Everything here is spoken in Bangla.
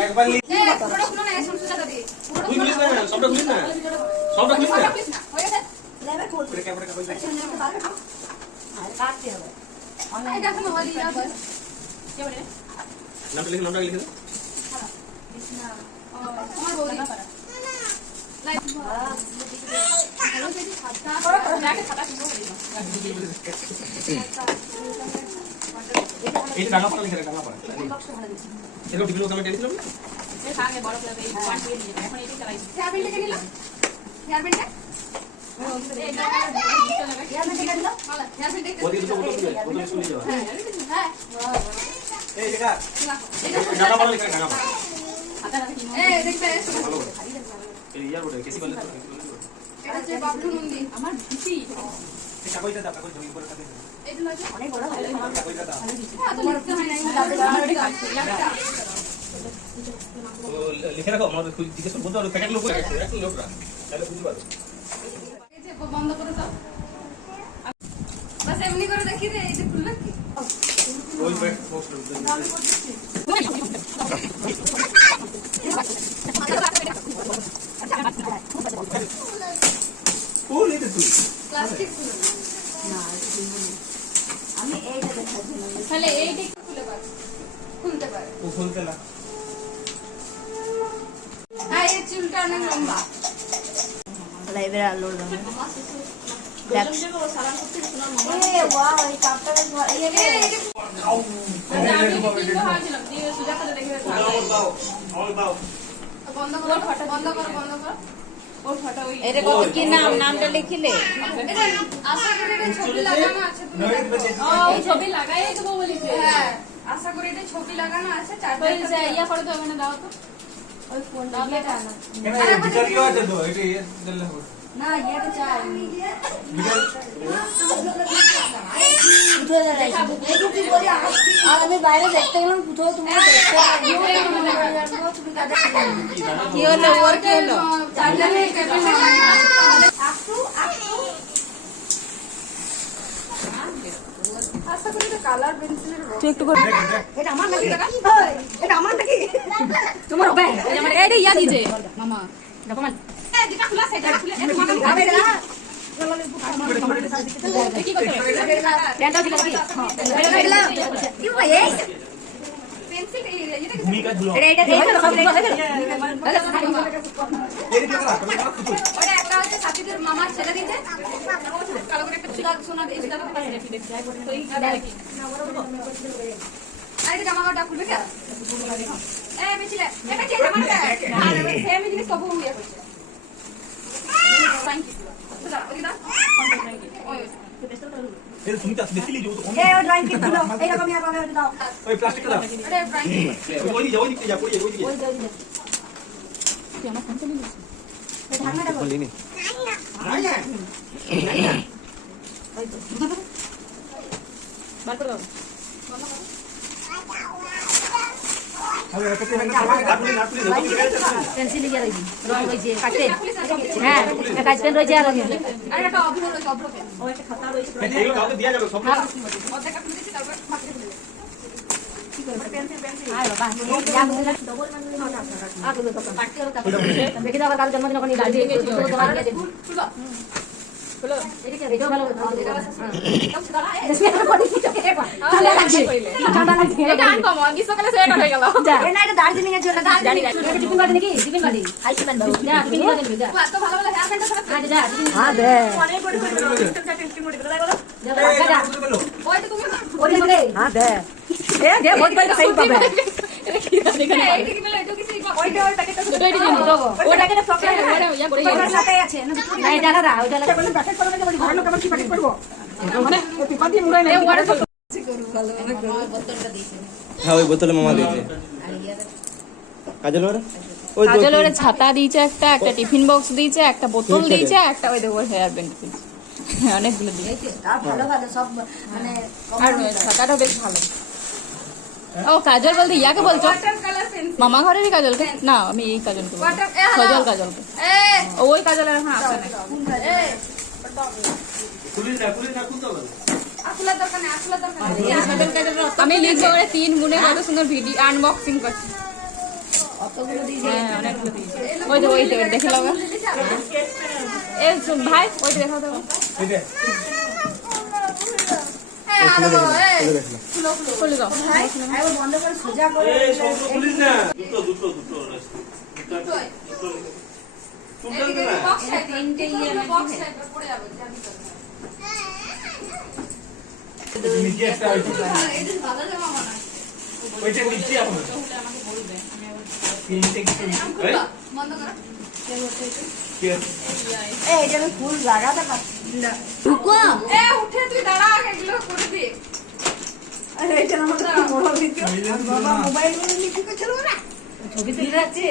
একবার পুরোটা খুলো না সমস্যাটা দিয়ে তুই খুলিস না সবটা খুলিস না সবটা খুলিস না হয়ে গেছে লেবে খুল করে ক্যামেরা কই যাচ্ছে আর কাটতে হবে অনলাইন দেখো মোবাইল না বস কি বলে নামটা লিখে হ্যাঁ কৃষ্ণা তোমার বৌদি লাইভ হ্যালো যদি ছাতা করো লাগে ছাতা কিনো বলি এই টাকা পড়া লিখে টাকা পড়া এলো টিফিন ওখানে টেলিছিলাম এই সামনে বড় করে এই পাঁচ দিয়ে নিয়ে এখন এটাই চালাই হেয়ার ব্যান্ড কে নিল হেয়ার ব্যান্ড এই দেখা টাকা পড়া লিখে টাকা পড়া এই দেখতে ভালো এই ইয়ার বড় কেসি বলে এটা যে বাবলু নন্দী আমার দিদি এটা কইটা দাও কই জমি করে থাকে এটা লাগে অনেক বড় ভালো কইটা দাও হ্যাঁ তো লিখতে হয় না তো লিখে রাখো আমাদের খুব জিজ্ঞেস করব তো প্যাকেট লোক আছে এক লোকরা তাহলে বুঝতে পারবে এই যে বন্ধ করে দাও বাস এমনি করে দেখি রে এই যে খুলনা কি ওই ব্যাক পোস্ট আমি করতেছি ফুল এটা তুই প্লাস্টিক ফুল না আমি এইটা দেখাচ্ছি তাহলে এইটা খুলতে পারে ও খুলতে না হ্যাঁ এই চুলটা অনেক লম্বা লাইভে আলো দাও ব্ল্যাক সালাম করতে শোনার মামা এ ওয়াও এই কাপটা এই আমি কিনবো ভাবছিলাম যে সুজাতা দেখে দাও বন্ধ কর ওর ফটো ওই এর কত কি নামটা লিখিলে আশা করি এটা ছবি লাগানো আছে তুমি ওই ছবি লাগাই দেবো বলিছে হ্যাঁ আশা করি এটা ছবি লাগানো আছে চারটা ইয়া করে তো মানে দাও তো ওই ফোন দাওটা না আরে ভিডিও আছে তো এটা ইয়ে দিলে হবে না এটা চাই আর আমি বাইরে দেখতে গেলাম কোথাও তুমি কি হলো ওর কি হলো আশা করি এটা কালার পেন্সিলের তুই একটু এটা আমার নাকি এটা আমার নাকি তোমার হবে এটা ইয়া দিছে মামা ডকুমেন্ট যেটা খোলা সেটা খুলে এটা মামা খাবে না কি করতে প্যান্টটা দিলা কি কি ভাই পেন্সিল এটা ভূমিকা ধুলো এটা ওটা একটা হচ্ছে সাথীদের মামার ছেলে দিতে কালো করে একটা সোনা এটা তো এই দেখি আরে জামাটা খুলবে কি এই বেচিলে এটা কি জামাটা আরে সেম জিনিস সব ইয়ে করছে থ্যাঙ্ক ইউ দাদা ওই দাদা থ্যাঙ্ক ইউ ওই এই তুমি তো দেখলি যে এই ড্রয়িং কি দিলো এই রকম ইয়া পাবে দাও ওই প্লাস্টিক দাও আরে ড্রয়িং ওই দিকে যা ওই দিকে কি আমার ফোন চলে গেছে এই ঢাকনাটা বল লিনি না ওই তো বার করে দাও আরে কত পেন্সিল লিয়া রাখি রং হইছে কাটে হ্যাঁ কাজ পেন রইছে আর আরে এটা অভিনয় রইছে অভ্রকে ও একটা খাতা রইছে এগুলো কাউকে দেয়া যাবে সব অর্ধেক কাটে দিছি তারপর মাত্রে খুলে কি করে পেন্সিল আয় বাবা যা বুঝলা ডবল মানে আগে তো কাটতে হবে কাটতে দেখি দাও কাল জন্মদিন ওখানে গাড়ি দিয়ে তোমার দিয়ে দেব খুলো এটা কি ভিডিও ভালো এটা কাম ছড়া এটা কোন কিছু কে পা চলে লাগছে ঠান্ডা লাগছে এটা আনকম গ্রীষ্মকালে সেটা হয়ে গেল না এটা দার্জিলিং এর জন্য দার্জিলিং এটা টিফিন বাড়ি নাকি টিফিন বাড়ি আইসম্যান বাবু যা টিফিন বাড়ি যা এত ভালো ভালো হেয়ার ব্যান্ড সব আজ যা হ্যাঁ দে অনেক বড় বড় টিফিন বাড়ি দাও যা ওই তো তুমি ওই দে হ্যাঁ দে এ দে বহুত ভালো সাইজ পাবে এটা কি দেখেন এইটা কি বলে এটা কিছু ওইটা ওই প্যাকেটটা ছোট এটা নিয়ে দাও ওটা কেন চকলেট ইয়া করে ওটার সাথে আছে না এই জায়গা দাও ওটা বলে প্যাকেট করবে না বলি ঘর লোক আবার কি প্যাকেট করব মানে টিপাতি মুড়াই না ওটা করু ভালো অনেক বোতলটা দিয়েছে হ্যাঁ ওই বোতলে মামা দিয়েছে কাজল ওরে কাজল ওরে ছাতা দিয়েছে একটা টিফিন বক্স দিয়েছে একটা বোতল দিয়েছে একটা ওই দেখো হেয়ার ব্যান্ড দিয়েছে অনেকগুলো দিয়েছে আর ভালো ভালো সব মানে আর ছাতাটা বেশ ভালো ও কাজল বলতে ইয়াকে বলছো মামা ঘরেরই কাজল না আমি এই কাজলকে সজল কাজলকে ওই কাজল আর হ্যাঁ পুলিশ না খুলতে হবে আমি লিখবো ওরা 3 গুণে কত সুন্দর ভিডিও আনবক্সিং করছি। অতগুলো দিয়েছে। হ্যাঁ অনেকগুলো দিয়েছে। ওই তো দেখে নাও। এই ভাই ওইটা দেখাও তো। খুলে দাও। একবার বন্ধ করে সোজা করে খুলিস না দুটো তিনটে ইয়ে নিচে একটা ওইটা নিচে আপনার তিনটে কিছু এটা আমি ফুল লাগাতে পারছি না। ঢুকো উঠে তুই দাঁড়া এগুলো করে দে। আরে এটা আমাদের বড় ভিডিও বাবা মোবাইল নিয়ে কি করছিল ওরা ছবি তুলে রাখছে।